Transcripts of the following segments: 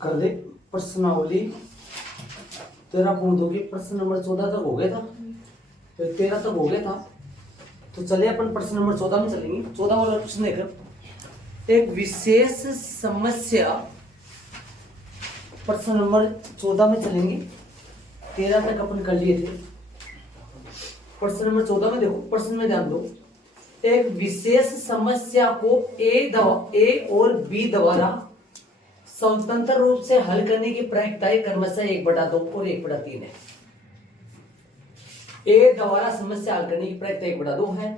कर दे प्रश्नावली। 13 पूर्ण होगी। प्रश्न नंबर 14 तक हो गया था, फिर 13 तक हो गया था। तो चलिए अपन प्रश्न नंबर 14 में चलेंगे। 14 वाला प्रश्न देखकर एक विशेष समस्या, प्रश्न नंबर 14 में चलेंगे। 13 तक अपन कर लिए थे। प्रश्न नंबर 14 में देखो, प्रश्न में ध्यान दो। एक विशेष समस्या को ए और बी द्वारा स्वतंत्र रूप से हल करने की प्रायिकताएं क्रमशः 1/2 और 1/3 है। ए द्वारा समस्या हल करने की प्रायिकता 1/2 है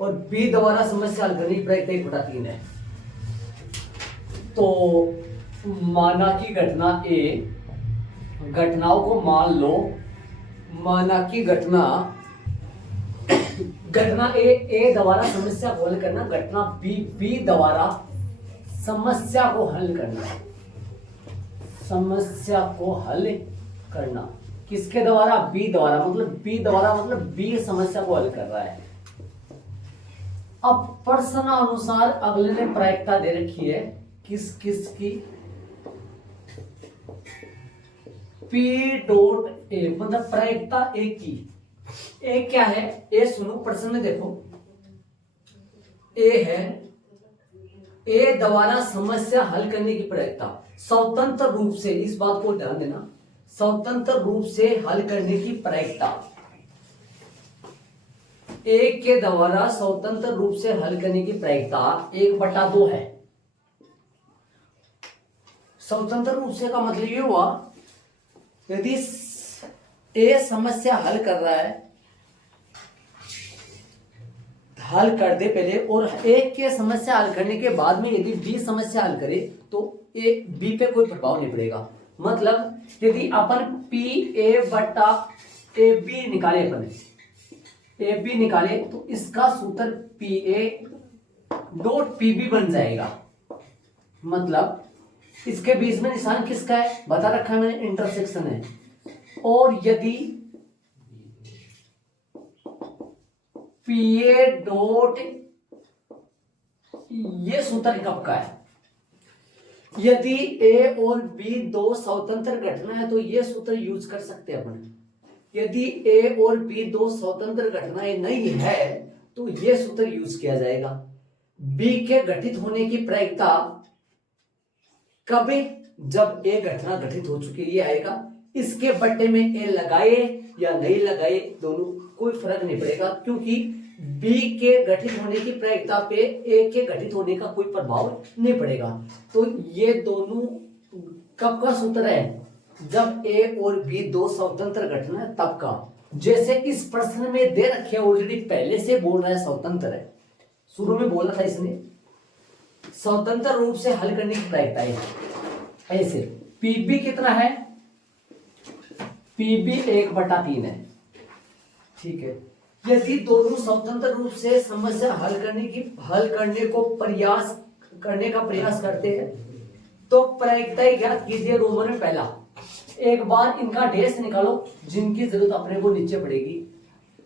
और बी द्वारा समस्या हल करने की प्रायिकता 1/3 है। तो माना कि घटना ए, घटनाओं को मान लो, माना कि घटना ए द्वारा समस्या को हल करना, घटना बी द्वारा समस्या को हल करना, समस्या को हल करना किसके द्वारा? बी द्वारा, मतलब बी द्वारा, मतलब बी समस्या को हल कर रहा है। अब प्रश्न अनुसार अगले ने प्रायिकता दे रखी है किस किस की? P.A, मतलब प्रायिकता ए की। ए क्या है? ए सुनो, प्रश्न में देखो, ए है ए द्वारा समस्या हल करने की प्रायिकता स्वतंत्र रूप से, इस बात को ध्यान देना, स्वतंत्र रूप से हल करने की प्रायिकता ए के द्वारा स्वतंत्र रूप से हल करने की प्रायिकता 1/2 है। स्वतंत्र रूप से का मतलब ये हुआ, यदि ए समस्या हल कर रहा है, हल कर दे पहले, और एक के समस्या हल करने के बाद में यदि बी समस्या हल करे तो ए बी पे कोई प्रभाव नहीं पड़ेगा। मतलब यदि अपन पी ए बटा ए बी निकाले, अपन ए बी निकाले तो इसका सूत्र P A dot P B बन जाएगा। मतलब इसके बीच में निशान किसका है बता रखा है मैंने, इंटरसेक्शन है। और यदि पी ए डॉट, ये सूत्र कब का है? यदि ए और बी दो स्वतंत्र घटना है तो ये सूत्र यूज कर सकते हैं अपन। यदि ए और बी दो स्वतंत्र घटनाएं नहीं है तो ये सूत्र यूज किया जाएगा। बी के घटित होने की प्रायिकता कब? जब ए घटना घटित हो चुकी है, ये आएगा। इसके बट्टे में ए लगाए या नहीं लगाए, दोनों कोई फर्क नहीं पड़ेगा, क्योंकि बी के घटित होने की प्रायिकता पे ए के घटित होने का कोई प्रभाव नहीं पड़ेगा। तो ये दोनों कब का सूत्र है? जब ए और बी दो स्वतंत्र घटना है तब का। जैसे इस प्रश्न में दे रखे ऑलरेडी, पहले से बोल रहा है स्वतंत्र है, शुरू में बोला था इसने स्वतंत्र रूप से हल करने की प्रायिकता है। ऐसे पीबी कितना है? पीबी 1/3 है। ठीक है, यदि दोनों स्वतंत्र रूप से समस्या हल करने का प्रयास करते हैं तो प्रायिकता ज्ञात कीजिए। रोमन में पहला, एक बार इनका डैश निकालो, जिनकी जरूरत अपने को नीचे पड़ेगी।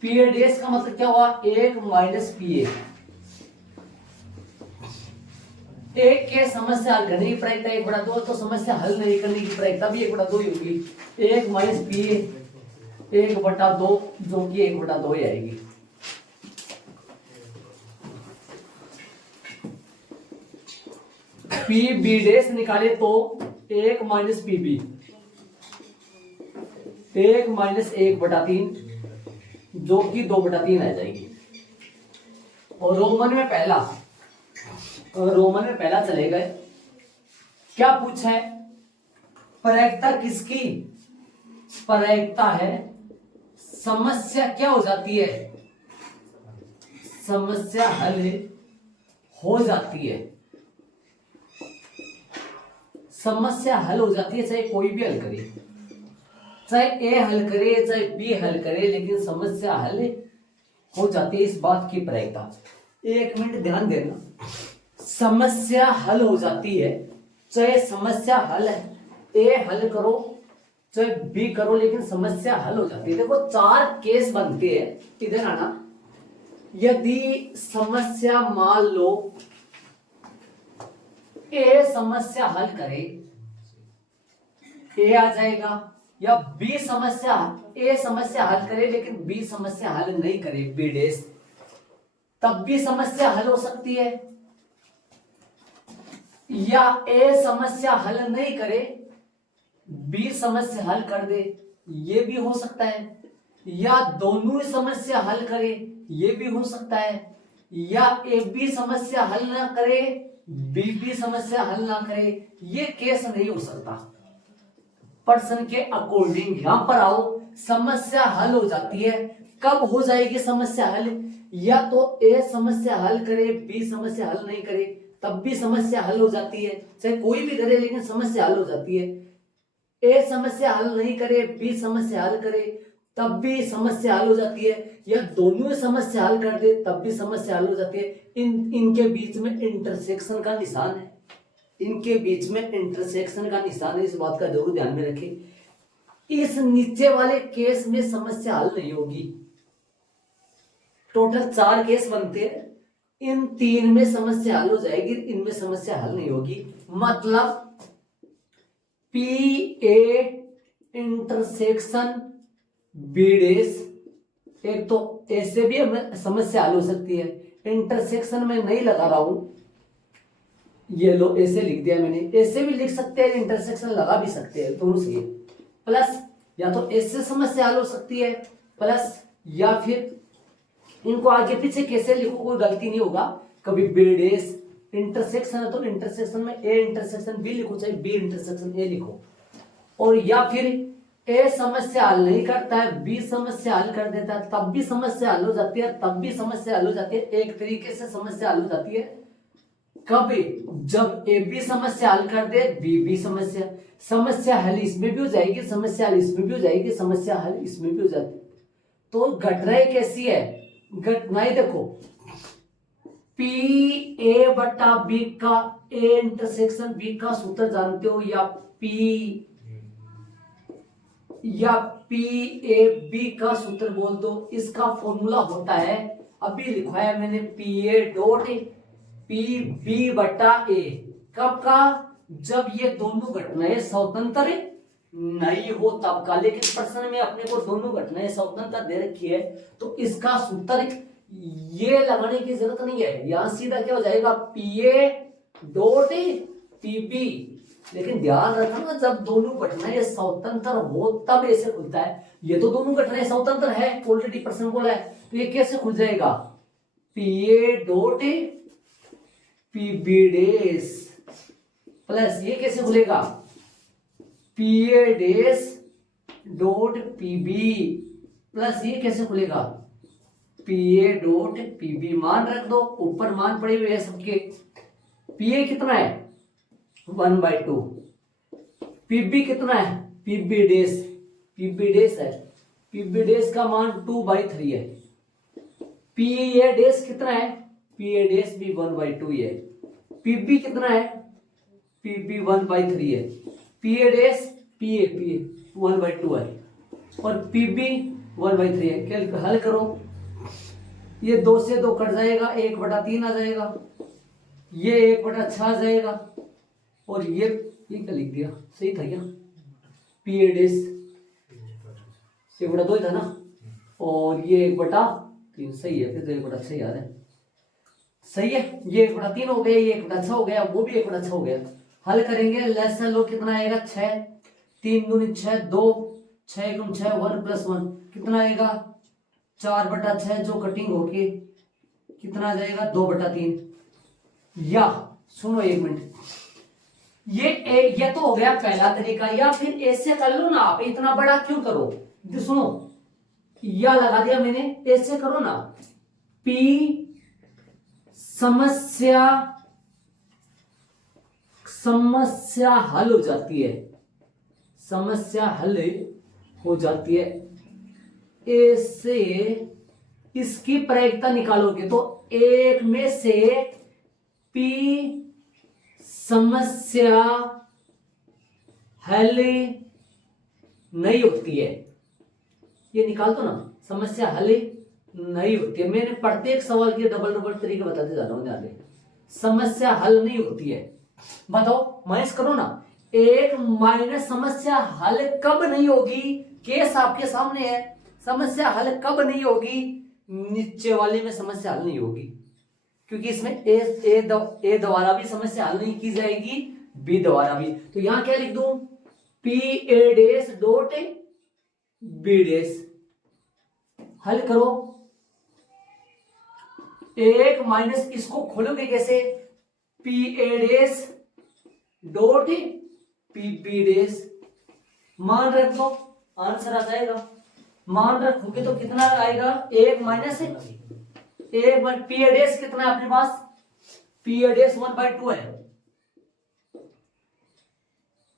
पी ए डैश का मतलब क्या हुआ? 1 माइनस पी ए। एक के समस्या हल करने की प्रायिकता 1/2, तो समस्या हल नहीं करने की प्रायिकता भी 1/2 ही होगी। 1 माइनस पी ए 1/2, जो कि 1/2 ही आएगी। पी बी डैश निकाले तो 1 माइनस पी बी, 1 माइनस 1/3, जो कि 2/3 आ जाएगी। और रोमन में पहला चले गए। क्या पूछा है? प्रायिकता किसकी? प्रायिकता है समस्या क्या हो जाती है? समस्या हल हो जाती है। समस्या हल हो जाती है, चाहे कोई भी हल करे, चाहे ए हल करे चाहे बी हल करे, लेकिन समस्या हल हो जाती है। इस बात की प्रायिकता, 1 मिनट ध्यान देना, समस्या हल हो जाती है, चाहे समस्या हल है ए हल करो चाहे बी करो, लेकिन समस्या हल हो जाती है। देखो 4 केस बनते हैं, इधर आना। यदि समस्या मान लो ए समस्या हल करे ए आ जाएगा, या बी समस्या, ए समस्या हल करे लेकिन बी समस्या हल नहीं करे, बी डैश, तब भी समस्या हल हो सकती है। या ए समस्या हल नहीं करे, बी समस्या हल कर दे, ये भी हो सकता है। या दोनों ही समस्या हल करे, ये भी हो सकता है। या ए बी समस्या हल ना करे, बी भी समस्या हल ना करे, ये केस नहीं हो सकता। प्रश्न के अकॉर्डिंग यहां पर आओ, समस्या हल हो जाती है। कब हो जाएगी समस्या हल? या तो ए समस्या हल करे, बी समस्या हल नहीं करे, तब भी समस्या हल हो जाती है। चाहे कोई भी करे लेकिन समस्या हल हो जाती है। ए समस्या हल नहीं करे, बी समस्या हल करे, तब भी समस्या हल हो जाती है। या दोनों समस्या हल कर दे, तब भी समस्या हल हो जाती है। इनके बीच में इंटरसेक्शन का निशान है, इनके बीच में इंटरसेक्शन का निशान है, इस बात का जरूर ध्यान में रखें। इस नीचे वाले केस में समस्या हल नहीं होगी। टोटल 4 केस बनते हैं, इन 3 में समस्या हल हो जाएगी, इनमें समस्या हल नहीं होगी। मतलब P A intersection B dash, एक तो ऐसे भी हमें समस्या हल हो सकती है। इंटरसेक्शन में नहीं लगा रहा हूं, ये लो ऐसे लिख दिया मैंने, ऐसे भी लिख सकते हैं, इंटरसेक्शन लगा भी सकते हैं, दोनों सही है। प्लस या तो ऐसे समस्या हल हो सकती है, प्लस या फिर इनको आगे पीछे कैसे लिखो कोई गलती नहीं होगा। कभी बी डैश इंटरसेक्शन है तो इंटरसेक्शन में ए इंटरसेक्शन बी लिखो, चाहे बी इंटरसेक्शन ए लिखो। और या फिर ए समस्या हल नहीं करता है, बी समस्या हल कर देता है, तब भी समस्या हल हो जाती है, तब भी समस्या हल हो जाती है। एक तरीके से समस्या हल हो जाती है कब? जब ए बी समस्या हल कर दे, बी भी समस्या हल इसमें भी हो जाएगी, समस्या हल इसमें भी हो जाएगी, समस्या हल इसमें भी हो जाती है। तो घटनाएं कैसी है? घटनाएं देखो, पी ए बटा बी का, ए इंटरसेक्शन बी का सूत्र जानते हो, या पी ए बी का सूत्र बोल दो। इसका फॉर्मूला होता है, अभी लिखवाया मैंने, P A dot P B बटा ए। कब का? जब ये दोनों घटनाएं स्वतंत्र नहीं हो तब का। लेकिन प्रश्न में अपने को दोनों घटनाएं स्वतंत्र दे रखी है, तो इसका सूत्र ये लगाने की जरूरत नहीं है, यहां सीधा क्या हो जाएगा, P A dot P B. लेकिन ध्यान रखना, जब दोनों घटनाएं स्वतंत्र हो तब ऐसे खुलता है। ये तो दोनों घटनाएं स्वतंत्र है, ऑलरेडी प्रश्न बोला है, तो ये कैसे खुल जाएगा, P A dot P B dash, plus ये कैसे खुलेगा, P A dash dot P B, plus ये कैसे खुलेगा, P A dot P B. मान रख दो, ऊपर मान पड़े हुए हैं सबके। पी ए कितना है, 1/2। पी बी कितना है, P B dash, P B dash है, पी बी डैश का मान 2/3 है। पी ए डैश कितना है, पी ए डैश भी 1/2 है। पी बी कितना है, पी बी 1/3 है। P A dash P A 1/2 है, और पी बी 1/3 है। क्या हल करो, ये 2 से 2 कट जाएगा, 1/3 आ जाएगा, ये 1/6 आ जाएगा, और ये क्या लिख दिया, सही था क्या, पी ए डैश 1/2 था ना, और ये 1/3 सही है, फिर 1/6 याद है, सही है। ये 1/3 हो गया, ये 1/6 हो गया, वो भी 1/6 हो गया। हल करेंगे, लेसन लो, कितना आएगा, 6, 3 दूनी 6, 2, 6 एकम 6, 1 + 1 कितना आएगा, 4/6, जो कटिंग होके कितना आ जाएगा, 2/3। या सुनो एक मिनट, ये तो हो गया पहला तरीका। या फिर ऐसे कर लो ना आप, इतना बड़ा क्यों करो, सुनो, या लगा दिया मैंने, ऐसे करो ना, पी समस्या हल हो जाती है, समस्या हल हो जाती है। ऐसे इसकी प्रायिकता निकालोगे तो एक में से पी समस्या हल नहीं होती है, ये निकाल दो ना, समस्या हल नहीं होती है। मैंने प्रत्येक सवाल के डबल तरीके बताते जा रहा हूं, ध्यान दें। समस्या हल नहीं होती है, बताओ, माइनस करो ना, एक माइनस समस्या हल कब नहीं होगी, केस आपके सामने है, समस्या हल कब नहीं होगी, नीचे वाले में समस्या हल नहीं होगी, क्योंकि इसमें ए द्वारा भी समस्या हल नहीं की जाएगी, बी द्वारा भी। तो यहां क्या लिख दूं, P A dash dot B dash, हल करो। एक माइनस, इसको खोलोगे कैसे, P A dash dot P B dash, मान रख दो, आंसर आ जाएगा। मान रखोगे तो कितना आएगा, एक माइनस एक बार पी ए डेस कितना है अपने पास, पी ए डेस 1/2 है,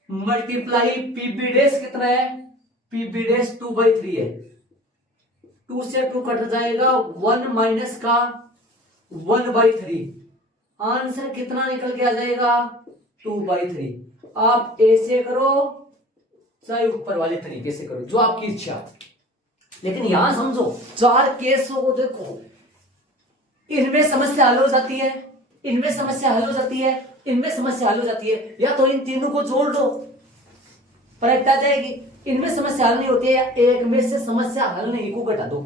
मल्टीप्लाई पी बी डेस कितना है, पी बी डेस 2/3 है, 2 से 2 कट जाएगा, 1 माइनस का 1/3, आंसर कितना निकल के आ जाएगा, 2/3। आप ऐसे करो चाहे ऊपर वाले तरीके से करो, जो आपकी इच्छा। लेकिन यहां समझो, 4 केसों को देखो, इनमें समस्या हल हो जाती है, इनमें समस्या हल हो जाती है, इनमें समस्या हल हो जाती है, या तो इन तीनों को जोड़ दो पलट आ जाएगी, इनमें समस्या हल नहीं होती है, या एक में से समस्या हल नहीं को घटा दो।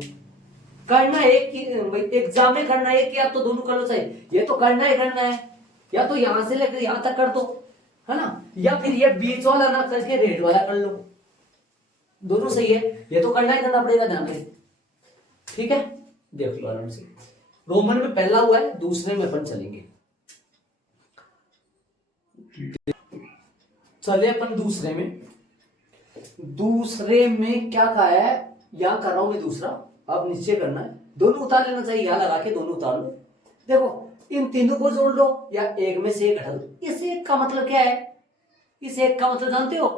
करना एक की एग्जाम में करना है कि आप तो दोनों कर लो, चाहिए ये तो करना ही करना है, या तो यहां से लेकर यहां तक कर दो, है ना, या फिर ये बीच वाला ना करके रेड वाला कर लो, दोनों सही है, ये तो करना ही करना पड़ेगा, ध्यान दें, ठीक है। देख लो आराम से, रोमन में पहला हुआ है, दूसरे में अपन चलेंगे, चले अपन दूसरे में। दूसरे में क्या कहा है, यहां कर रहा हूं मैं दूसरा, अब नीचे करना है, दोनों उतार लेना चाहिए, यहां लगा के दोनों उतार लो। देखो इन तीनों को जोड़ लो या एक में से एक हटा दो, इस एक का मतलब क्या है, इस एक का मतलब जानते हो,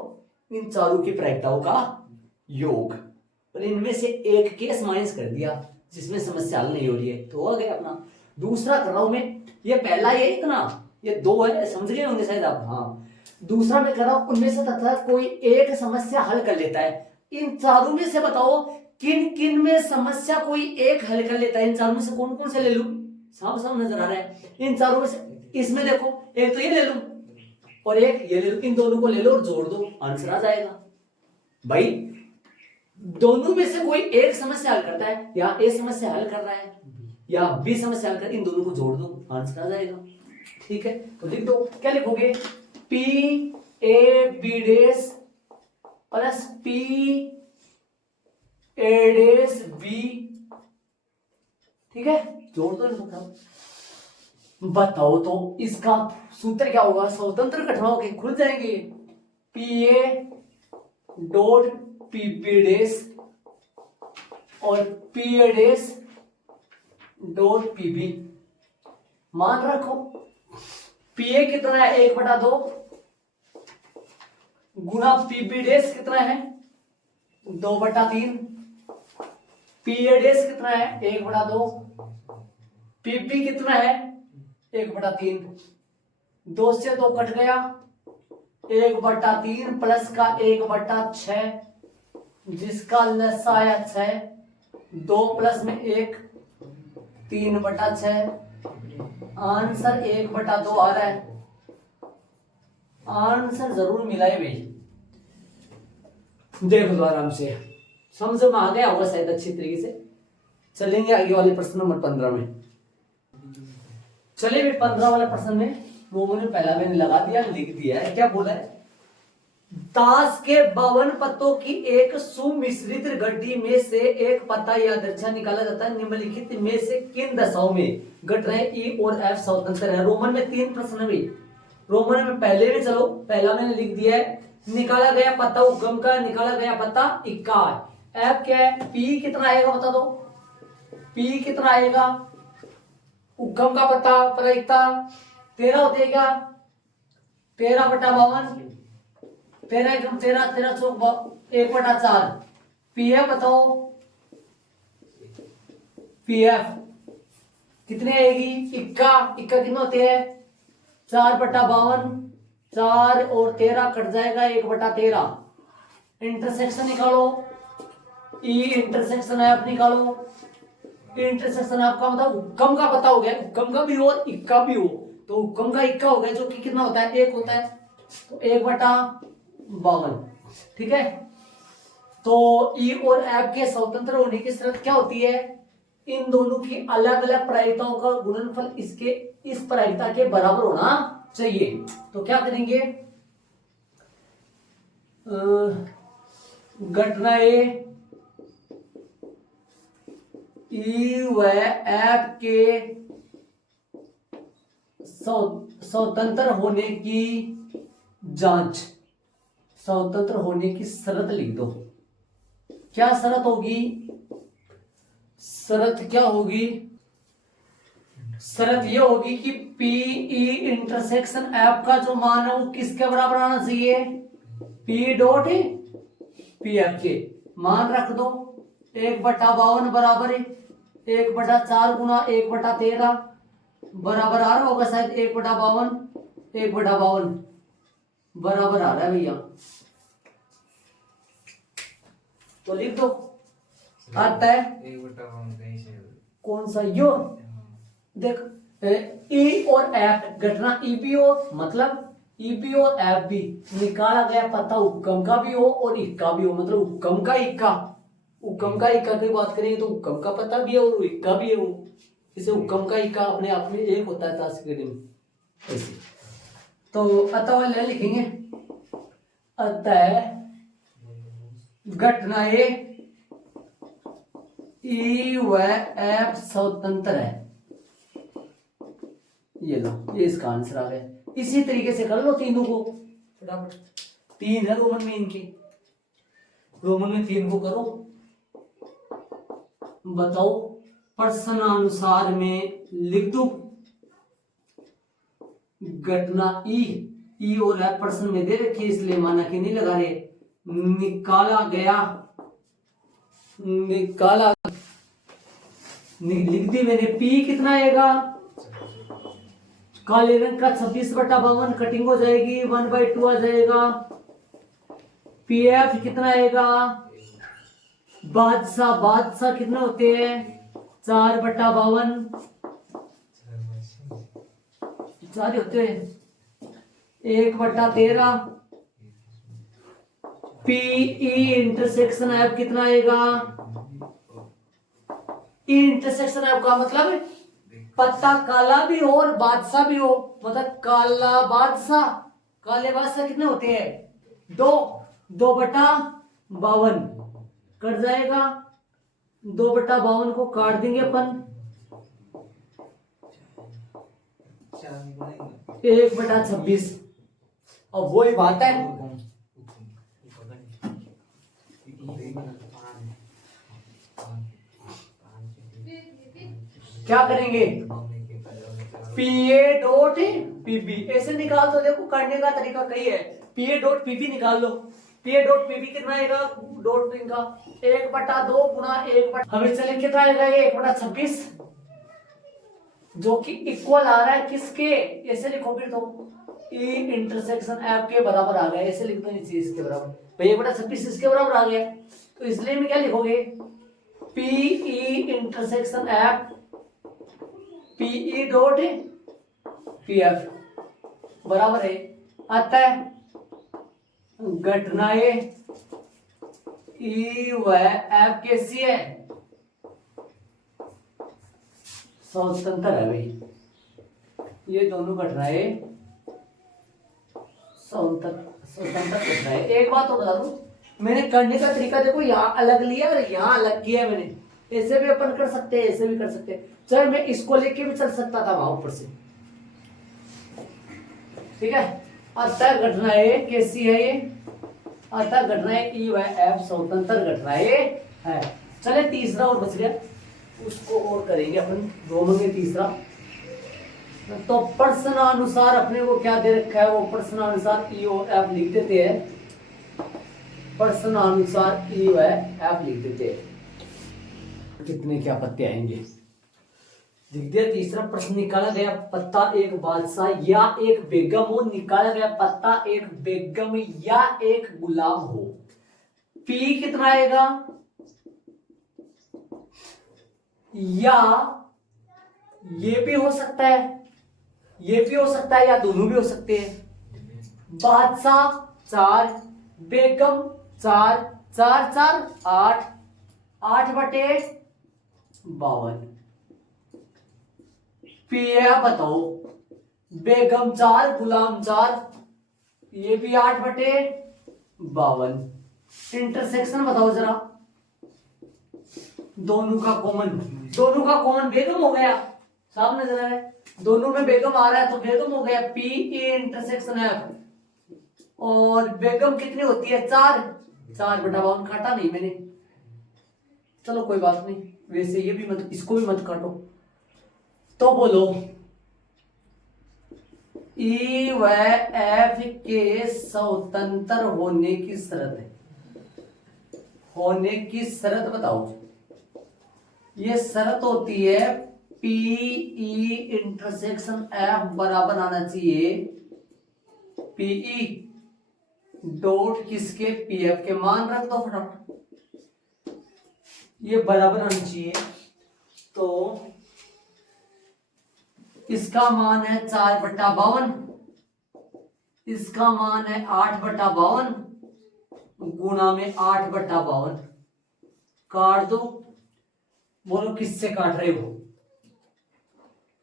इन चारों की प्रायिकताओं का योग, और इनमें से एक केस माइनस कर दिया जिसमें समस्या हल नहीं हो रही है, तो हो गया अपना। दूसरा कर रहा हूं मैं, ये पहला ये इतना, ये 2 है, समझ गए होंगे शायद आप, हाँ। दूसरा मैं कर रहा हूं, उनमें से तथा कोई एक समस्या हल कर लेता है, इन चारों में से बताओ किन किन में समस्या कोई एक हल कर लेता है, इन चारों में से कौन कौन से ले लूं, साफ साफ नजर आ रहा है, इन चारों में से, इसमें देखो एक तो ये ले लूं और एक ये ले लूं, इन दोनों को ले लो और जोड़ दो, आंसर आ जाएगा। भाई दोनों में से कोई एक समस्या हल करता है, या ए समस्या हल कर रहा है या बी समस्या हल कर, इन दोनों को जोड़ दो, आंसर आ जाएगा, ठीक है। तो लिख दो, क्या लिखोगे, P A B dash plus P A dash B, ठीक है, जोड़ दो इनको। बताओ तो इसका सूत्र क्या होगा, स्वतंत्र घटनाओं के खुल जाएंगे, P A dot P B dash और P A dash dot P B, मान रखो पी ए कितना है 1/2 गुना पी बी डेस कितना है 2/3, पी ए डेस कितना है 1/2, पी बी कितना है 1/3, 2 से 2 कट गया, 1/3 प्लस का 1/6 जिसका लसाया 6, 2 प्लस में 1 3/6, आंसर 1/2 आ रहा है, आंसर जरूर मिला है भाई। देखो आराम से, समझ में आ गया होगा शायद अच्छी तरीके से। चलेंगे आगे वाले प्रश्न नंबर 15 में। चलिए 15 वाले प्रश्न में मोमो ने पहला मैंने लगा दिया, लिख दिया है, क्या बोला है, ताश के 52 पत्तों की एक सुमिश्रित गड्डी में से एक पत्ता या दृश्य निकाला जाता है, निम्नलिखित में से किन दशाओं में घटनाएं ई और एफ स्वतंत्र है। रोमन में 3 प्रश्न है भाई, रोमन में पहले में चलो, पहला मैंने लिख दिया है, निकाला गया पत्ता उद्गम का, निकाला गया पत्ता इक्का, एफ क्या है, पी कितना आएगा बता दो, पी कितना आएगा, उद्गम का पत्ता प्रायिकता 13 होती है क्या, 13/52, 13 चौक 1/4, पी एफ बताओ, पी एफ कितनी आएगी, इक्का कितने होते हैं 4/52, 4 और 13 कट जाएगा 1/13, इंटरसेक्शन निकालो, ई इंटरसेक्शन एफ निकालो, इंटरसेक्शन आपका मतलब उद्गम का पता हो गया, उद्गम का भी हो और इक्का भी हो, तो उद्गम का इक्का हो गया जो कि कितना होता है 1 होता है, तो 1/52। ठीक है, तो ई और एफ के स्वतंत्र होने की शर्त क्या होती है? इन दोनों की अलग अलग प्रायिकताओं का गुणनफल इसके इस प्रायिकता के बराबर होना चाहिए। तो क्या करेंगे? घटना ए ई व एफ के स्वतंत्र होने की जांच, स्वतंत्र होने की शर्त लिख दो। क्या शर्त होगी? शर्त क्या होगी? शर्त यह होगी कि पीई इंटरसेक्शन एफ का जो मान है वो किसके बराबर आना चाहिए? पी डॉट पी एफ के। मान रख दो 1/52 बराबर 1/4 गुना 1/13 बराबर आ रहा होगा शायद 1/52 1/52 बराबर आ रहा है भैया, तो लिख दो। आता है कौन सा? यो देख, ई और एफ घटना ईपीओ मतलब ईपी और एफ भी निकाला गया पता उपगम का भी हो और इक्का भी हो, मतलब उपगम का इक्का, उपगम का इक्का की बात करें तो उपगम का पता भी है और इक्का भी है वो। इसे उपगम का इक्का अपने आप में एक होता है तास्किरी में ऐसे। तो अतः वाले लिखेंगे, अतः घटना ए ई व एफ स्वतंत्र है। ये लो, ये इसका आंसर आ गया। इसी तरीके से कर लो तीनों को फटाफट। 3 है रोमन में, इनके रोमन में 3 को करो। बताओ प्रश्नानुसार में लिख दो घटना ई और एफ प्रश्न में दे रखी इसलिए माना कि नहीं लगा रहे। निकाला गया, निकाला लिख दी मैंने। पी कितना आएगा? काले रंग का 26/52 कटिंग हो जाएगी, 1/2 आ जाएगा। पीएफ कितना आएगा? बादशाह, बादशाह कितने होते हैं? 4/52 4 होते हैं। 1/13 पीई इंटरसेक्शन एफ कितना आएगा? ई इंटरसेक्शन एफ का मतलब पत्ता काला भी हो और बादशाह भी हो, मतलब काला बादशाह, काले बादशाह कितने होते हैं? 2/52 कट जाएगा। 2/52 को काट देंगे अपन, 1/26। अब वही बात है, क्या करेंगे? पीए डॉट पीबी ऐसे निकाल दो। देखो करने का तरीका कई है। पीए डॉट पीबी निकाल लो। पीए डॉट पीबी कितना आएगा? डॉट इनका 1/2 गुना 1 हमें चले कितना आएगा? ये 1/26 जो कि इक्वल आ रहा है किसके? ऐसे लिखोगे तो ई इंटरसेक्शन एफ के बराबर आ गया। ऐसे लिख दो नीचे इसके बराबर। भाई 1/26 इसके बराबर आ गया, तो इसलिए में क्या लिखोगे? P E intersection F P E dot P F बराबर है। आता है घटनाएं ई व एफ कैसी है? स्वतंत्र है भाई। ये दोनों घटनाएं स्वतंत्र घटनाएं। एक बात तो बता दूं, मैंने करने का तरीका देखो, यहाँ अलग लिया और यहाँ अलग किया है मैंने। ऐसे भी अपन कर सकते हैं, ऐसे भी कर सकते हैं। चाहे मैं इसको लेके भी चल सकता था वहां ऊपर से। ठीक है, अतः घटनाएं कैसी है? ये अतः घटनाएं ई व एफ स्वतंत्र घटनाएं है। चले तीसरा और बच गया, उसको और करेंगे अपन। रोमन में तीसरा तो प्रश्नानुसार अपने को क्या दे रखा है? वो प्रश्नानुसार ई और एफ लिख देते हैं। प्रश्नानुसार ई व एफ लिख देते हैं। कितने क्या पत्ते आएंगे लिख दिया। तीसरा प्रश्न, निकाला गया पत्ता एक बादशाह या एक बेगम हो। निकाला गया पत्ता एक बेगम या एक गुलाम हो। पी कितना आएगा? या ये भी हो सकता है, ये भी हो सकता है, या दोनों भी हो सकते हैं। बादशाह 4, बेगम 4, 4 4 8, 8/52। पिया बताओ, बेगम 4, गुलाम 4, ये भी 8/52। इंटरसेक्शन बताओ जरा, दोनों का कॉमन बेगम हो गया, सामने जरा है, दोनों में बेगम आ रहा है तो बेगम हो गया, पी ए इंटरसेक्शन एफ। और बेगम कितनी होती है 4, 4/52 काटा नहीं मैंने, चलो कोई बात नहीं, वैसे ये भी मत, इसको भी मत काटो। तो बोलो ई व एफ के स्वतंत्र होने की शर्त है, होने की शर्त बताओ। ये शर्त होती है पीई इंटरसेक्शन एफ बराबर आना चाहिए पीई डॉट किसके, पीएफ के। मान रख दो फटाफट, ये बराबर आना चाहिए। तो इसका मान है 4/52, इसका मान है 8/52, गुणा में 8/52, काट दो। बोलो किससे काट रहे हो,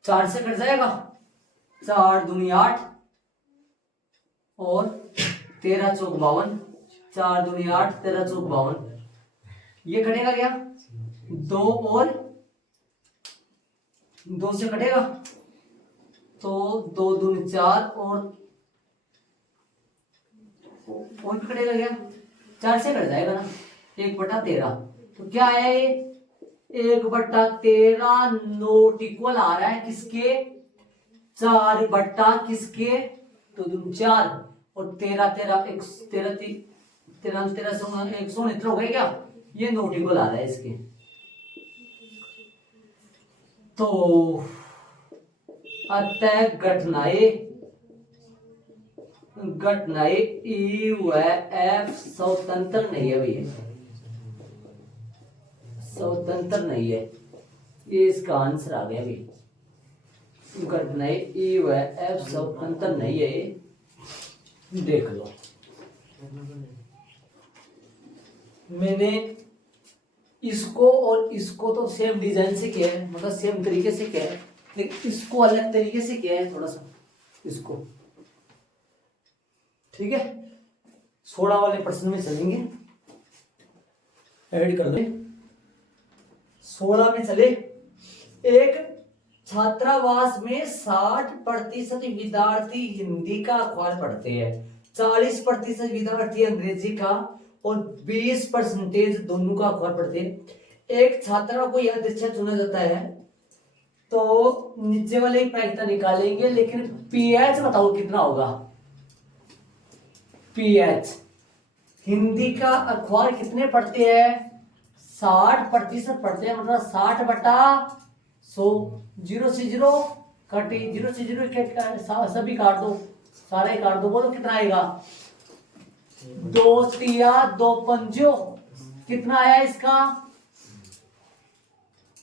4 से कट जाएगा, 4 दूनी 8 और 13 चौक 52, 4 दूनी 8, 13 चौक 52, ये कटेगा क्या, 2 और 2 से कटेगा तो 2 दूनी 4 और भी कटेगा क्या, 4 से कट जाएगा ना, 1/13। तो क्या है ये 1/13 नोट इक्वल आ रहा है किसके, 4 किसके, तो तुम 4 और 13 13 13 13 13 से 169 हो गए क्या, ये नोट इक्वल आ रहा है इसके। तो अतः घटनाएं ई व एफ स्वतंत्र नहीं है भैया, स्वतंत्र नहीं है, ये इसका आंसर आ गया भाई। घटनाएं ई व एफ स्वतंत्र नहीं है, ये देख लो। मैंने इसको और इसको तो सेम डिजाइन से किया है, मतलब सेम तरीके से किया है, लेकिन इसको अलग तरीके से किया है थोड़ा सा इसको, ठीक है। 16 वाले प्रश्न में चलेंगे, ऐड कर ले। 16 में चले, एक छात्रावास में 60% विद्यार्थी हिंदी का अखबार पढ़ते हैं, 40% विद्यार्थी अंग्रेजी का और 20% दोनों का अखबार पढ़ते हैं। एक छात्रा को यह अध्यक्ष चुना जाता है, तो नीचे वाले ही प्रायिकता निकालेंगे, लेकिन पीएच बताओ कितना होगा। पीएच हिंदी का अखबार कितने पढ़ते हैं, 60% पढ़ते हैं, मतलब 60/100, 0 से 0 कटी, 0 से 0 सभी काट दो, सारे काट दो। बोलो कितना आएगा, 2 तिया 2 पंजो, कितना आया इसका।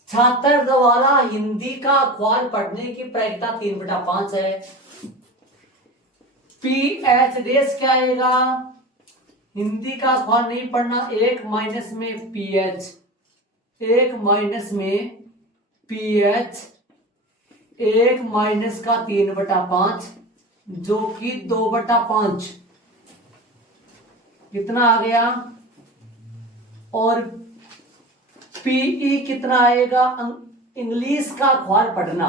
छात्र द्वारा हिंदी का अखबार पढ़ने की प्रायिकता 3/5 है। पीएच डेस क्या आएगा, हिंदी का अखबार नहीं पढ़ना, 1 माइनस में पीएच, 1 माइनस में पीएच, 1 माइनस का 3/5 जो कि 2/5, कितना आ गया। और पीई कितना आएगा, इंग्लिश का अखबार पढ़ना,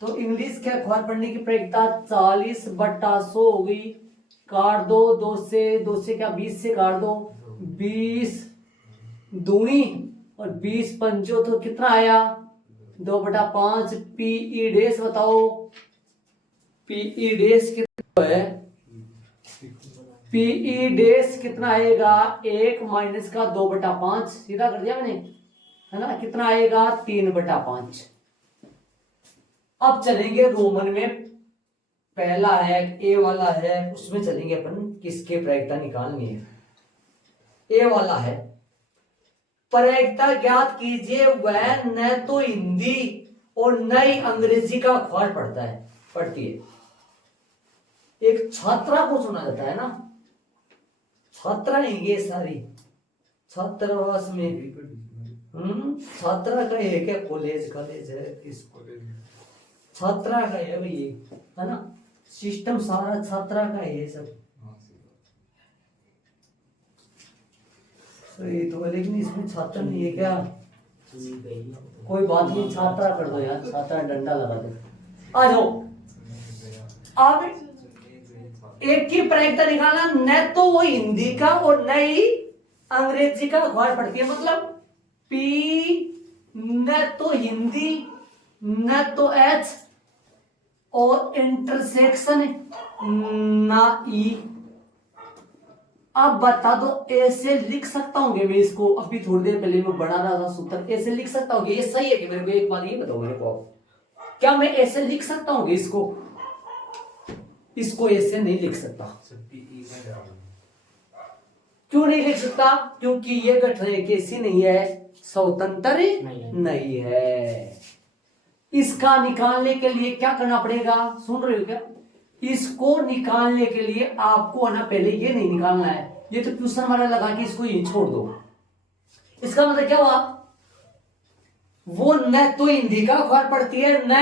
तो इंग्लिश के अखबार पढ़ने की प्रायिकता 40/100 होगी, काट दो, 2 से क्या 20 से काट दो, 20 दूनी और 20 पंजो, तो कितना आया 2/5। पीई डेस बताओ, पीई डेस कितना है, पीई डेस कितना आएगा, 1 माइनस का 2/5, सीधा कर दिया मैंने, है ना, कितना आएगा 3/5। अब चलेंगे रोमन में, पहला है ए वाला है, उसमें चलेंगे अपन, किसके प्रायिकता निकालनी है। ए वाला है, प्रायिकता ज्ञात कीजिए, वह न तो हिंदी और न ही अंग्रेजी का अखबार पढ़ती है। एक छात्रा को चुना जाता है ना, छात्रा ये सारी छात्रावास में, छात्रा का है क्या, कॉलेज कॉलेज है इस छात्रा का है भाई ये, है ना, सिस्टम सारा छात्रा का है सब। सही तो, लेकिन इसमें छात्र नहीं है क्या, कोई बात नहीं, छात्रा कर दो यार, छात्रा डंडा लगा दो, आ जाओ। अब एक की प्रायिकता निकालना, न तो वो हिंदी का और न ही अंग्रेजी का अखबार पढ़ती है, मतलब पी न तो हिंदी न तो एच और इंटरसेक्शन ना ई। अब बता दो, ऐसे लिख सकता हूँ मैं इसको, अभी थोड़ी देर पहले मैं बना रहा था सूत्र, ऐसे लिख सकता हूँ ये सही है कि मेरे को एक बार ये बताओ मेरे को, क्या मैं ऐसे लिख सकता हूँ इसको, इसको ऐसे नहीं लिख सकता। क्यों नहीं लिख सकता, क्योंकि ये गठन एक ऐसी नहीं है, स्वतंत्र नहीं है। इसका निकालने के लिए क्या करना पड़ेगा, सुन रहे हो क्या, इसको निकालने के लिए आपको ना पहले ये नहीं निकालना है, ये तो ट्यूशन वाला लगा के इसको यही छोड़ दो। इसका मतलब क्या हुआ, वो न तो हिंदी का अखबार पढ़ती है न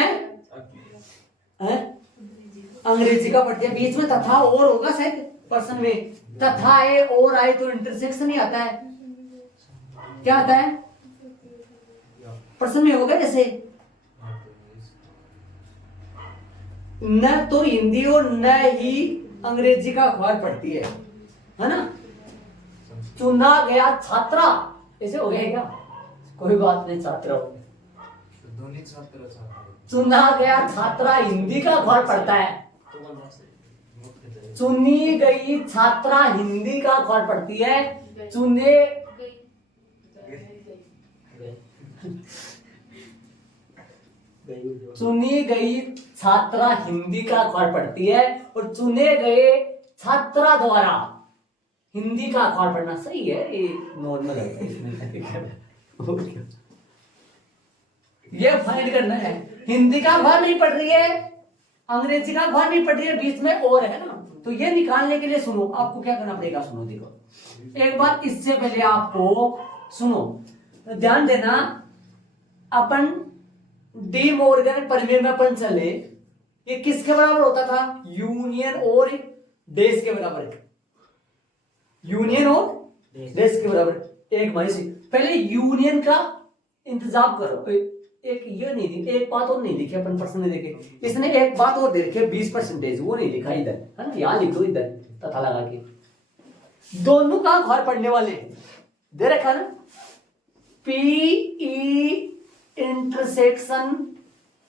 अंग्रेजी का पढ़ती है, बीच में तथा और होगा शायद पर्सन में, तथा है और आए तो इंटरसेक्शन ही आता है, क्या आता है पर्सन में होगा, जैसे न तो हिंदी और न ही अंग्रेजी का अखबार पढ़ती है ना, चुना गया छात्रा, ऐसे हो गया क्या, कोई बात नहीं, छात्रा हो चुना गया छात्रा हिंदी का अखबार पढ़ता है, चुनी गई छात्रा हिंदी का अखबार पढ़ती है, चुनी गई छात्रा हिंदी का अखबार पढ़ती है और चुने गए छात्रा द्वारा हिंदी का अखबार पढ़ना, सही है, ये नॉर्मल है। ये फाइंड करना है, हिंदी का अखबार नहीं पढ़ रही है, अंग्रेजी का अखबार नहीं पढ़ रही है, बीच में और है ना, तो ये निकालने के लिए सुनो आपको क्या करना पड़ेगा, सुनो देखो एक बार, इससे पहले आपको सुनो ध्यान देना, अपन डी मॉर्गन प्रमेय में अपन चले, ये किसके बराबर होता था, यूनियन और देश के बराबर, यूनियन और देश के बराबर। एक माइनस, पहले यूनियन का इंतजाम करो, एक ये नहीं दी, एक बात और नहीं लिखी अपन पर्सन ने देखे, इसने एक बात और दे रखी है 20%, वो नहीं लिखा इधर, है ना, यहां लिख दो इधर तथा लगा के, दोनों का घर पढ़ने वाले दे रखा ना, पी ई इंटरसेक्शन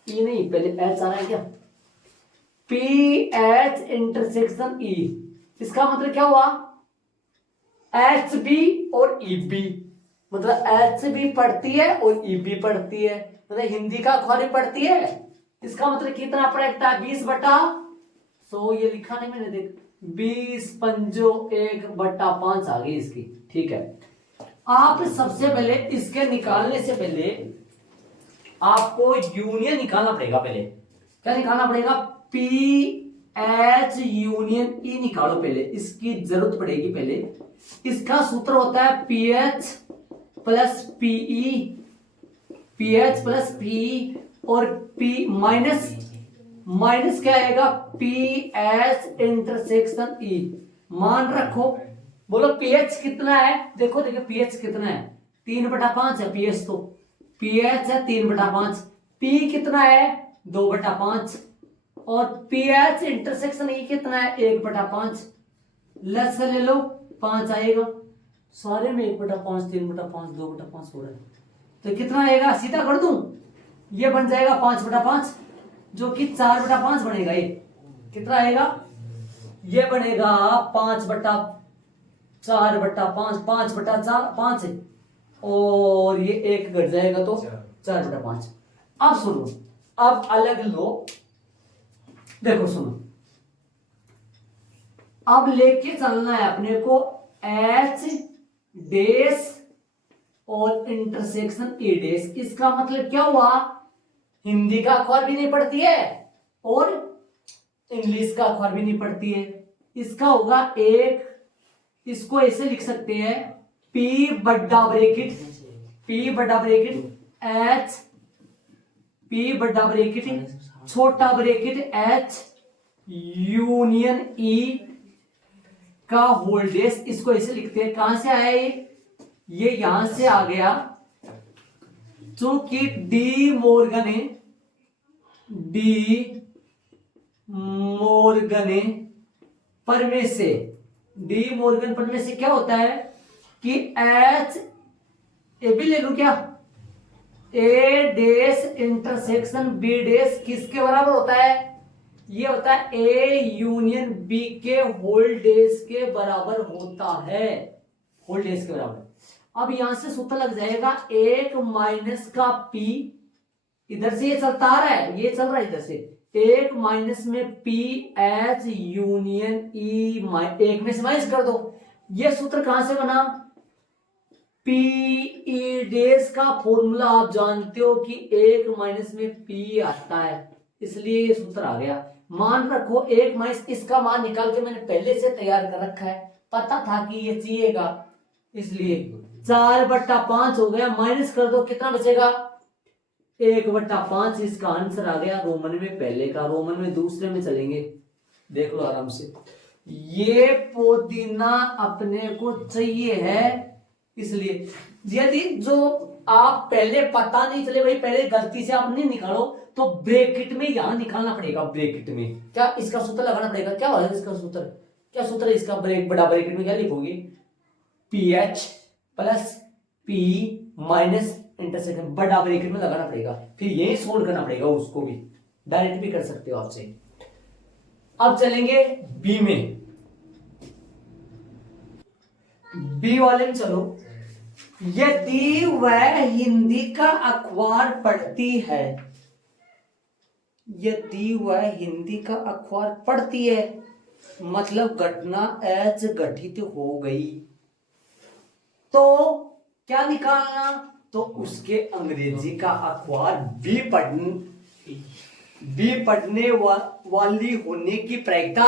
ई नहीं, पहले एच आ रहा है क्या, पी एच इंटरसेक्शन ई, इसका मतलब क्या हुआ, एच बी और ई बी, मतलब एच बी पढ़ती है और ई बी पढ़ती है, मतलब हिंदी का अखबार पढ़ती है, इसका मतलब कितना पढ़ता है, 20/100, ये लिखा नहीं मैंने, देख 20×1/5 आ गई इसकी, ठीक है। आप सबसे पहले इसके निकालने से पहले आपको यूनियन निकालना पड़ेगा, पहले क्या निकालना पड़ेगा, पी एच यूनियन ई निकालो, पहले इसकी जरूरत पड़ेगी, पहले इसका सूत्र होता है P H plus PE, P H plus PE और पी माइनस क्या आएगा, पी एच इंटरसेक्शन ई, मान रखो, बोलो पीएच कितना है, देखो देखो पीएच कितना है, 3/5 है पीएच, तो पीएच है 3/5, पी कितना है 2/5 और पीएच इंटरसेक्शन ई कितना है 1/5, लस ले लो 5 आएगा, सारे में 1/5 3/5 2/5 हो रहा है, तो कितना आएगा, सीधा कर दूं, ये बन जाएगा 5/5, जो कि 4/5 बनेगा, ये कितना आएगा, ये बनेगा 5/4/5, 5/4 है और ये 1 घट जाएगा तो 4/5। अब सुनो, अब अलग लो, देखो सुनो, अब लेके चलना है अपने को एच डेस और इंटरसेक्शन ए डेस, इसका मतलब क्या हुआ, हिंदी का अखबार भी नहीं पढ़ती है और इंग्लिश का अखबार भी नहीं पढ़ती है। इसका होगा एक, इसको ऐसे लिख सकते हैं पी बड़ा ब्रेकेट, पी बड़ा ब्रेकेट एच, पी बड़ा ब्रेकेट छोटा ब्रेकेट एच यूनियन ई का होल डेस। इसको ऐसे लिखते हैं, कहां से आया ये यहां से आ गया, चूंकि डी मोर्गने, डी मोर्गने प्रमेय से, डी मोर्गन प्रमेय से क्या होता है कि एच ए भी ले लू क्या, ए डेस इंटरसेक्शन बी डेस किसके बराबर होता है, ये होता है ए यूनियन बी के होल डेस के बराबर होता है, होल डेस के बराबर। अब यहां से सूत्र लग जाएगा एक माइनस का पी, इधर से ये चलता आ रहा है, ये चल रहा है इधर से, एक माइनस में पी एच यूनियन ई, एक में से माइनस कर दो। ये सूत्र कहां से बना, पी ई डेस का फॉर्मूला आप जानते हो कि एक माइनस में पी आता है, इसलिए ये सूत्र आ गया। मान रखो एक माइनस, इसका मान निकाल के मैंने पहले से तैयार कर रखा है, पता था कि ये चाहिएगा, इसलिए 4/5 हो गया, माइनस कर दो कितना बचेगा 1/5। इसका आंसर आ गया रोमन में पहले का, रोमन में दूसरे में चलेंगे, देख लो आराम से। ये पुदीना अपने को चाहिए है, इसलिए यदि जो आप पहले पता नहीं चले भाई, पहले गलती से आप नहीं निकालो तो ब्रैकेट में यहां निकालना पड़ेगा, ब्रैकेट में क्या इसका सूत्र लगाना पड़ेगा, क्या होगा इसका सूत्र, क्या सूत्र है इसका, बड़ा ब्रैकेट में क्या लिखोगे P H plus P minus intersection, बड़ा ब्रैकेट में लगाना पड़ेगा, फिर यही सोल्व करना पड़ेगा, उसको भी डायरेक्ट भी कर सकते हो आपसे। अब चलेंगे बी में, बी वाले में चलो। यदि वह हिंदी का अखबार पढ़ती है, यदि वह हिंदी का अखबार पढ़ती है मतलब घटना एच घटित हो गई, तो क्या निकालना, तो उसके अंग्रेजी का अखबार बी पढ़ने वाली होने की प्रायिकता,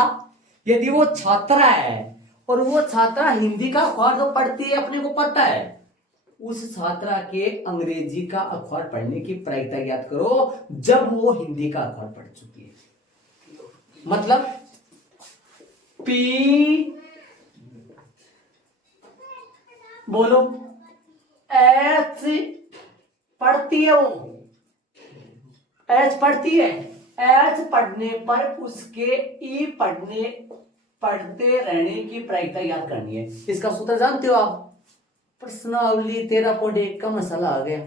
यदि वो छात्रा है और वो छात्रा हिंदी का अखबार तो पढ़ती है, अपने को पता है, उस छात्रा के अंग्रेजी का अखबार पढ़ने की प्रायिकता याद करो जब वो हिंदी का अखबार पढ़ चुकी है। मतलब पी, बोलो, एच पढ़ती है, वो एच पढ़ती है, एच पढ़ने पर उसके ई पढ़ते रहने की प्रायिकता याद करनी है। इसका सूत्र जानते हो आप, प्रश्नावली 13.1 का मसाला आ गया।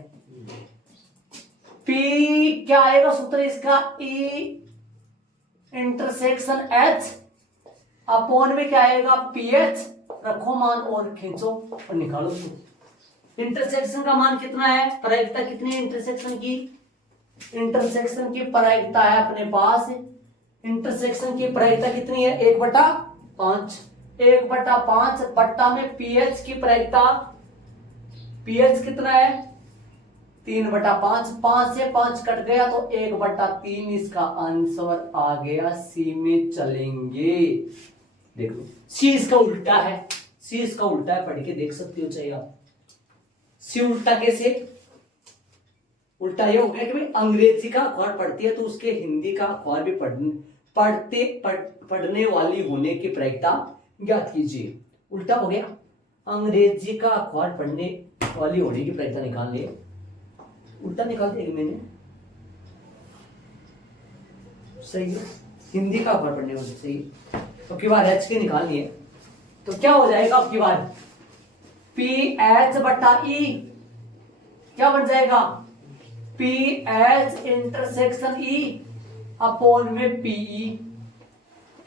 पी क्या आएगा सूत्र इसका, ई इंटरसेक्शन एच अपॉन में क्या आएगा पी एच, रखो मान और खींचो और निकालो। इंटरसेक्शन का मान कितना है, प्रायिकता कितनी है इंटरसेक्शन की, इंटरसेक्शन की प्रायिकता है अपने पास, इंटरसेक्शन की प्रायिकता कितनी है 1/5, 1/5 बट्टा में पीएच की प्रायिकता, पीएच कितना है 3/5, 5 से 5 कट गया तो 1/3, इसका आंसर आ गया। सी में चलेंगे, देखो सी इसका उल्टा है, सी इसका उल्टा है, पढ़ के देख सकते हो चाहे आप। सी उल्टा कैसे, उल्टा ये हो गया कि भाई अंग्रेजी का अखबार पढ़ती है तो उसके हिंदी का अखबार भी पढ़ने वाली होने की प्रायिकता ज्ञात कीजिए। उल्टा हो गया, अंग्रेजी का अखबार पढ़ने वाली होने की प्रायिकता निकाल लिए, उल्टा निकाल दिया मैंने, सही है, हिंदी का अखबार पढ़ने वाली, सही है। तो की बार एच के निकालनी है तो क्या हो जाएगा, अब की बार पी एच बटा ई क्या बन जाएगा, P H intersection E upon में पीई,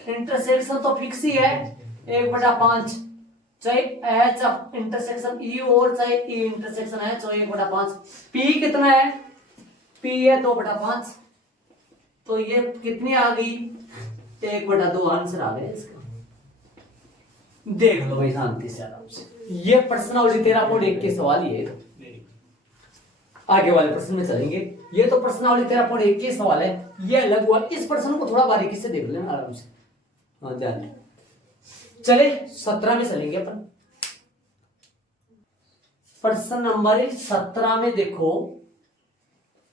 इंटरसेक्शन तो फिक्स ही है 1/5, चाहे एच इंटरसेक्शन ई और चाहे ई इंटरसेक्शन है, तो 1/5। पी कितना है, पी है 2/5, तो ये कितनी आ गई 1/2, आंसर आ गया इसका। देख लो भाई शांति से आराम से, ये प्रश्नावली 13.1 के सवाल ही है। आगे वाले प्रश्न में चलेंगे। ये तो प्रश्नावली 13.1 के सवाल है, ये अलग हुआ। इस प्रश्न को थोड़ा बारीकी से देख लेना आराम से, हाँ ध्यान दें। चले 17 में चलेंगे अपन। प्रश्न नंबर 17 में देखो,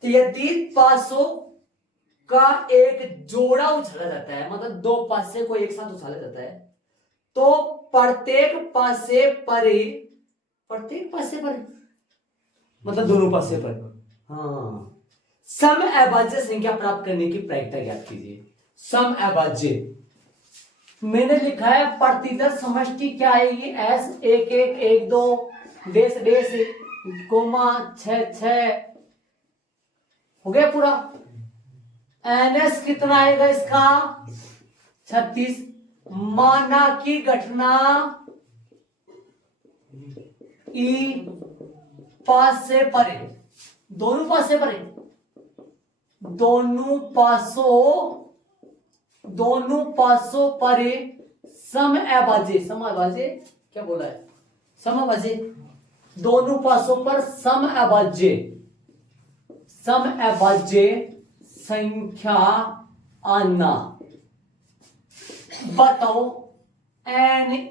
यदि पासों का एक जोड़ा उछाला जाता है, मतलब दो पासे को एक साथ उछाला जाता है, तो प्रत्येक पासे पर मतलब दोनों पासे पर, हाँ, सम अभाज्य संख्या प्राप्त करने की प्रायिकता ज्ञात कीजिए। सम अभाज्य मैंने लिखा है प्रतिदर समष्टि क्या आएगी, एस 1 1 1 2 डेस डेस कोमा 6 6 हो गया पूरा। एनएस कितना आएगा इसका 36। माना की घटना ई पास से परे, दोनों पास से परे, दोनों पासों परे सम अभाज्य क्या बोला है, सम अभाज्य, दोनों पासों पर सम अभाज्य संख्या आना। बताओ एन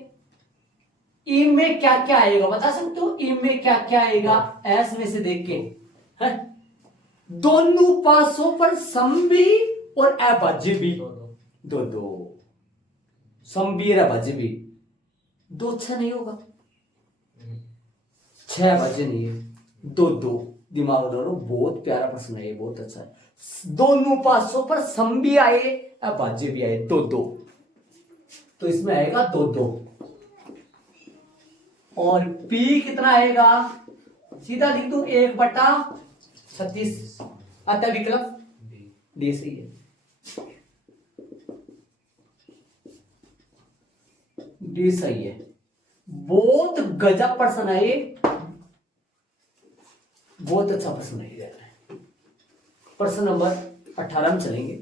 ई में क्या क्या आएगा, बता सकते हो ई में क्या क्या आएगा, एस में से देख के है? दोनों पासों पर सम भी और अभाज्य भी, दो सम भी और अभाज्य भी, 2 6 नहीं होगा, 6 अभाज्य नहीं है, 2 दिमाग डालो। बहुत प्यारा प्रश्न है ये, बहुत अच्छा है। दोनों पासों पर सम भी आए अभाज्य भी आए, 2 तो इसमें आएगा 2 और P कितना आएगा, सीधा लिख दूं 1/36, अतः विकल्प डी सही है। डी सही है। बहुत गजब प्रश्न है ये, बहुत अच्छा प्रश्न है। प्रश्न नंबर 18 में चलेंगे।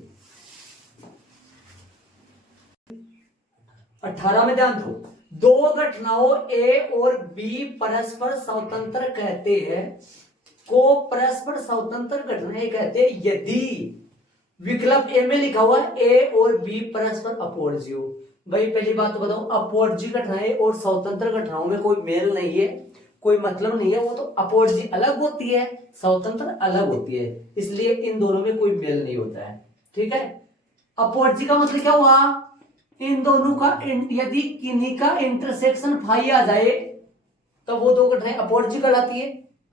18 में ध्यान दो, दो घटनाओं ए और बी परस्पर स्वतंत्र कहते हैं, को परस्पर स्वतंत्र घटनाएं कहते हैं यदि विकल्प ए में लिखा हुआ ए और बी परस्पर अपोर्जी हो। भाई पहली बात तो बताऊं, अपोर्जी घटनाएं और स्वतंत्र घटनाओं में कोई मेल नहीं है, कोई मतलब नहीं है। वो तो अपोर्जी अलग होती है, स्वतंत्र अलग होती है, इसलिए इन दोनों में कोई मेल नहीं होता है। ठीक है, अपोर्जी का मतलब क्या हुआ, इन दोनों का यदि किन्हीं का इंटरसेक्शन फाई आ जाए तो वो दो घटनाएं अपोर्जी कहलाती है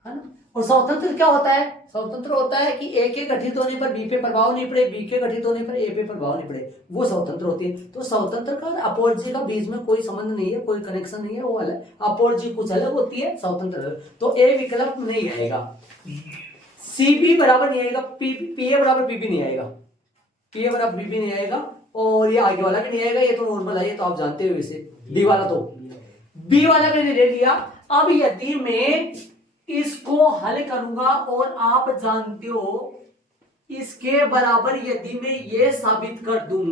ना। और स्वतंत्र क्या होता है, स्वतंत्र होता है कि ए के घटित होने पर बी पे प्रभाव नहीं पड़े, बी के घटित होने पर ए पे प्रभाव नहीं पड़े, वो स्वतंत्र होती है। तो स्वतंत्र का अपोर्जी का बीच में कोई संबंध नहीं है, कोई कनेक्शन नहीं है, वो अलग, अपोर्जी कुछ अलग होती है, स्वतंत्र अलग। तो ए विकल्प नहीं आएगा, सी बी बराबर नहीं आएगा, पी ए बराबर बी भी नहीं आएगा, पी ए बराबर बी भी नहीं आएगा, और ये आगे वाला भी नहीं आएगा, ये तो नॉर्मल है, ये तो आप जानते हो। इसे डी वाला तो बी वाला मैंने ले लिया। अब यदि मैं इसको हल करूंगा और आप जानते हो इसके बराबर यदि मैं ये साबित कर दूं,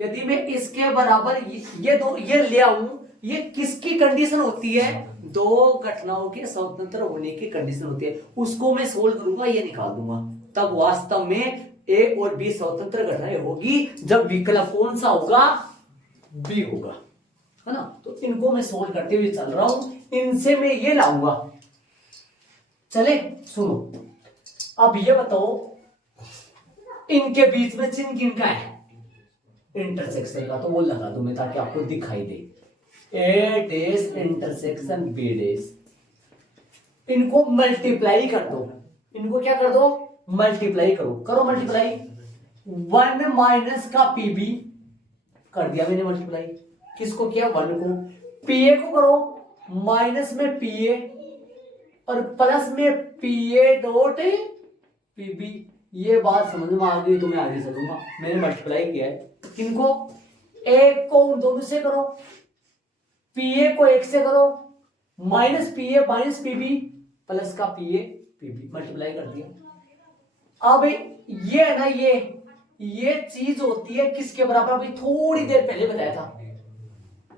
यदि मैं इसके बराबर ये ले आऊं, ये किसकी कंडीशन होती है, दो घटनाओं के स्वतंत्र होने की कंडीशन होती है। उसको मैं सोल्व करूंगा, ये निकाल दूंगा, तब वास्तव में ए और बी स्वतंत्र घटनाएं होगी जब विकल्प कौन सा होगा, बी होगा, है ना। तो इनको मैं सोल्व करते हुए चल रहा हूं, इनसे मैं ये लाऊंगा। चले सुनो, अब ये बताओ इनके बीच में चिन्ह किनका है, इंटरसेक्शन का, तो वो लगा दूं मैं ताकि आपको दिखाई दे। ए डेस इंटरसेक्शन बी डेस, इनको मल्टीप्लाई कर दो, इनको क्या कर दो, मल्टीप्लाई करो मल्टीप्लाई। 1 माइनस का पीबी कर दिया मैंने मल्टीप्लाई, किसको किया, 1 को, पीए को करो माइनस में पीए और प्लस में पीए डॉट पीबी। ये बात समझ में आ गई तो मैं आगे चलूंगा। मैंने मल्टीप्लाई किया है, किनको, एक को उन दोनों से करो, पीए को एक से करो, माइनस पीए माइनस पीबी प्लस का पीए पीबी, मल्टीप्लाई कर दिया। अब ये है ना, ये चीज होती है किसके बराबर, अभी थोड़ी देर पहले बताया था,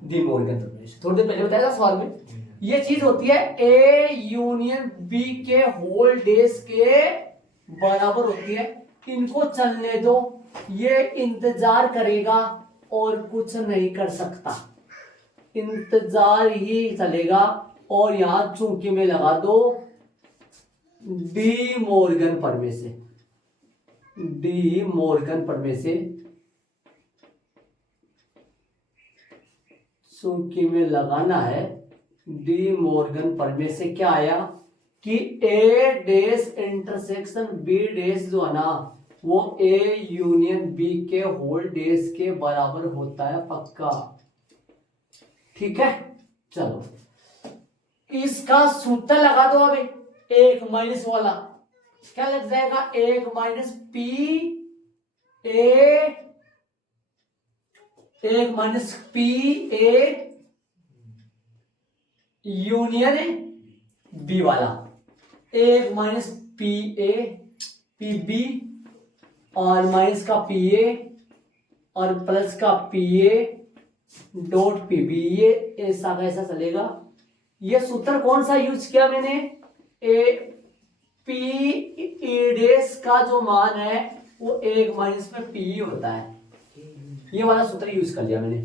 डी मॉर्गन, थोड़ी देर पहले बताया था सवाल में, ये चीज होती है ए यूनियन बी के होल डेज के बराबर होती है। इनको चलने दो, ये इंतजार करेगा और कुछ नहीं कर सकता, इंतजार ही चलेगा। और यहां चूंकि में लगा दो डी मॉर्गन प्रमेय से, डी मॉर्गन प्रमेय से चूंकि में लगाना है। डी मॉर्गन प्रमेय से क्या आया कि ए डेस इंटरसेक्शन बी डेस जो है ना वो ए यूनियन बी के होल डेस के बराबर होता है, पक्का। ठीक है, चलो इसका सूत्र लगा दो। अभी एक माइनस वाला क्या लग जाएगा, एक माइनस पी ए, एक minus P A union B वाला, एक minus P A P B और माइनस का पी ए और प्लस का P A dot P B, ये ऐसा कैसा चलेगा। ये सूत्र कौन सा यूज किया मैंने, ए पी ए डेस का जो मान है वो एक माइनस में पी होता है, ये वाला सूत्र यूज कर लिया मैंने।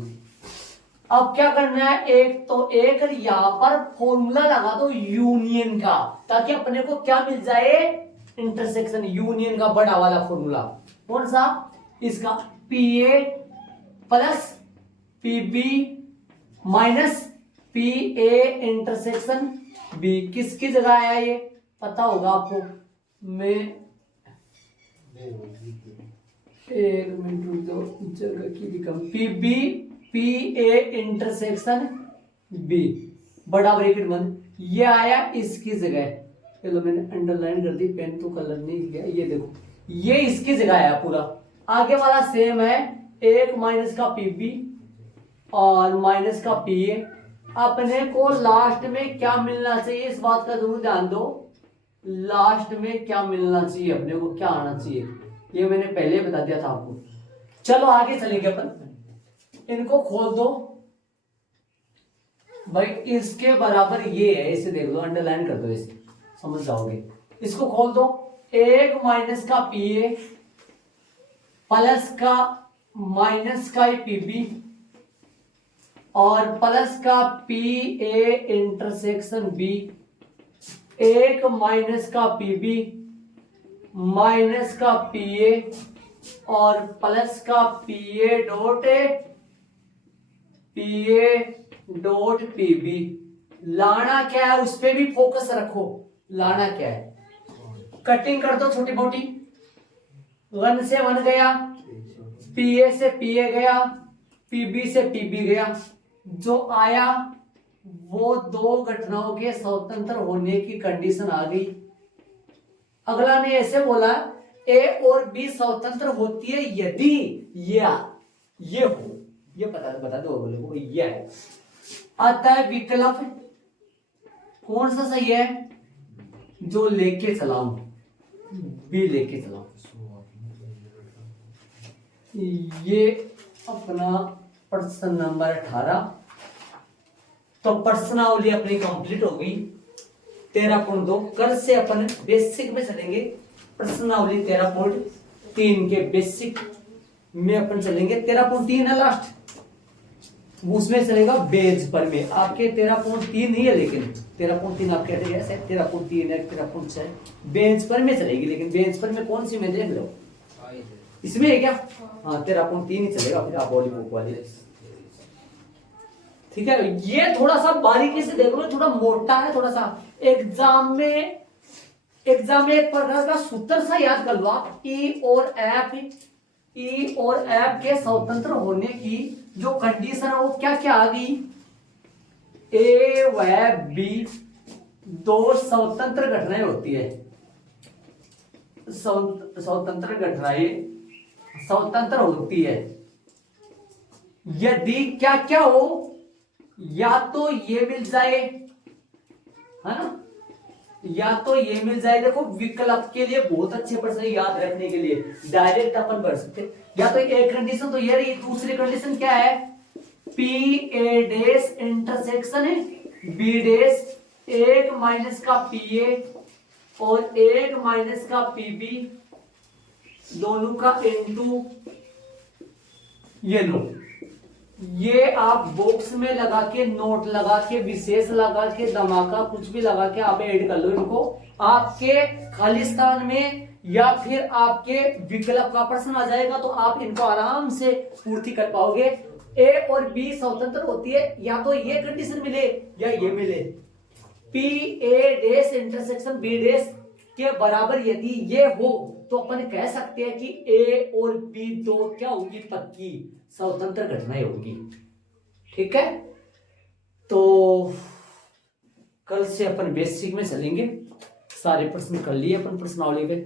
अब क्या करना है, एक तो एक यहां पर फॉर्मूला लगा दो यूनियन का, ताकि अपने को क्या मिल जाए, इंटरसेक्शन यूनियन का बड़ा वाला फॉर्मूला। कौन सा, इसका P A plus P B minus P A intersection B. किसकी जगह आया ये पता होगा आपको, मैं एक मिनट रुक जाओ, जगह की भी कम, P B P A intersection B बड़ा ब्रैकेट बंद, ये आया इसकी जगह। चलो मैंने अंडरलाइन कर दी, पेन तो कलर नहीं किया, ये देखो ये इसकी जगह आया पूरा। आगे वाला सेम है, एक माइनस का पी बी और माइनस का पी ए। अपने को लास्ट में क्या मिलना चाहिए, इस बात का जरूर ध्यान दो, लास्ट में क्या मिलना चाहिए, अपने को क्या आना चाहिए, ये मैंने पहले बता दिया था आपको। चलो आगे चलेंगे अपन, इनको खोल दो भाई, इसके बराबर ये है, इसे देख लो, अंडरलाइन कर दो, इसे समझ जाओगे। इसको खोल दो, एक माइनस का पी ए प्लस का माइनस का पी बी और प्लस का पी ए इंटरसेक्शन बी, एक माइनस का पी बी माइनस का पी ए और प्लस का P A dot P B. लाना क्या है उस पे भी फोकस रखो, लाना क्या है, कटिंग कर दो छोटी मोटी, 1 से 1 गया, पी ए से पी ए गया, पी बी से पी बी गया, जो आया वो दो घटनाओं के स्वतंत्र होने की कंडीशन आ गई। अगला ने ऐसे बोला, ए और बी स्वतंत्र होती है यदि ये हो, ये बता दो बोले को ये है। अतः विकल्प कौन सा सही है, जो लेके चलाऊं, बी लेके चलाऊं। ये अपना प्रश्न नंबर 18। तो प्रश्नावली अपनी कंप्लीट होगी। 13.2 कर से अपन बेसिक में चलेंगे, प्रश्नावली 13.3 के बेसिक में अपन चलेंगे। 13.3 है लास्ट, उसमें चलेगा बेंच पर में। आपके 13.3 नहीं है, लेकिन 13.3 आप कहते हैं 13.3 है, 13.6 बेंच पर में चलेगी। लेकिन बेंच पर में कौन सी में देख लो, इसमें है क्या, हाँ 13.3 ही चलेगा फिर आप बॉडी बुक वाली। ठीक है, ये थोड़ा सा बारीकी से देख लो, थोड़ा मोटा है थोड़ा सा। एग्जाम में एक प्रकार का सूत्र सा याद कर लो आप, ई और एफ के स्वतंत्र होने की जो कंडीशन है वो क्या क्या आ गई, ए व बी दो स्वतंत्र घटनाएं होती है, स्वतंत्र घटनाएं स्वतंत्र होती है यदि क्या क्या हो, या तो ये मिल जाए, है ना, या तो ये मिल जाए। देखो विकल्प के लिए बहुत अच्छे प्रश्न याद रखने के लिए डायरेक्ट अपन बढ़ सकते, या तो एक कंडीशन तो ये रही, दूसरी कंडीशन क्या है, पी ए डेस इंटरसेक्शन है बी डेस, एक माइनस का पी ए और एक माइनस का पी बी, दोनों का इनटू, ये लो, ये आप बॉक्स में लगा के, नोट लगा के, विशेष लगा के, धमाका कुछ भी लगा के आप ऐड कर लो इनको। आपके खालिस्तान में या फिर आपके विकल्प का प्रश्न आ जाएगा तो आप इनको आराम से पूर्ति कर पाओगे। ए और बी स्वतंत्र होती है, या तो ये कंडीशन मिले या ये मिले, P A dash intersection B dash के बराबर यदि ये हो तो अपन कह सकते हैं कि ए और बी दो क्या होगी, पक्की स्वतंत्र घटनाएं होगी। ठीक है, तो कल से अपन बेसिक में चलेंगे। सारे प्रश्न कर लिए अपन प्रश्नावली पे।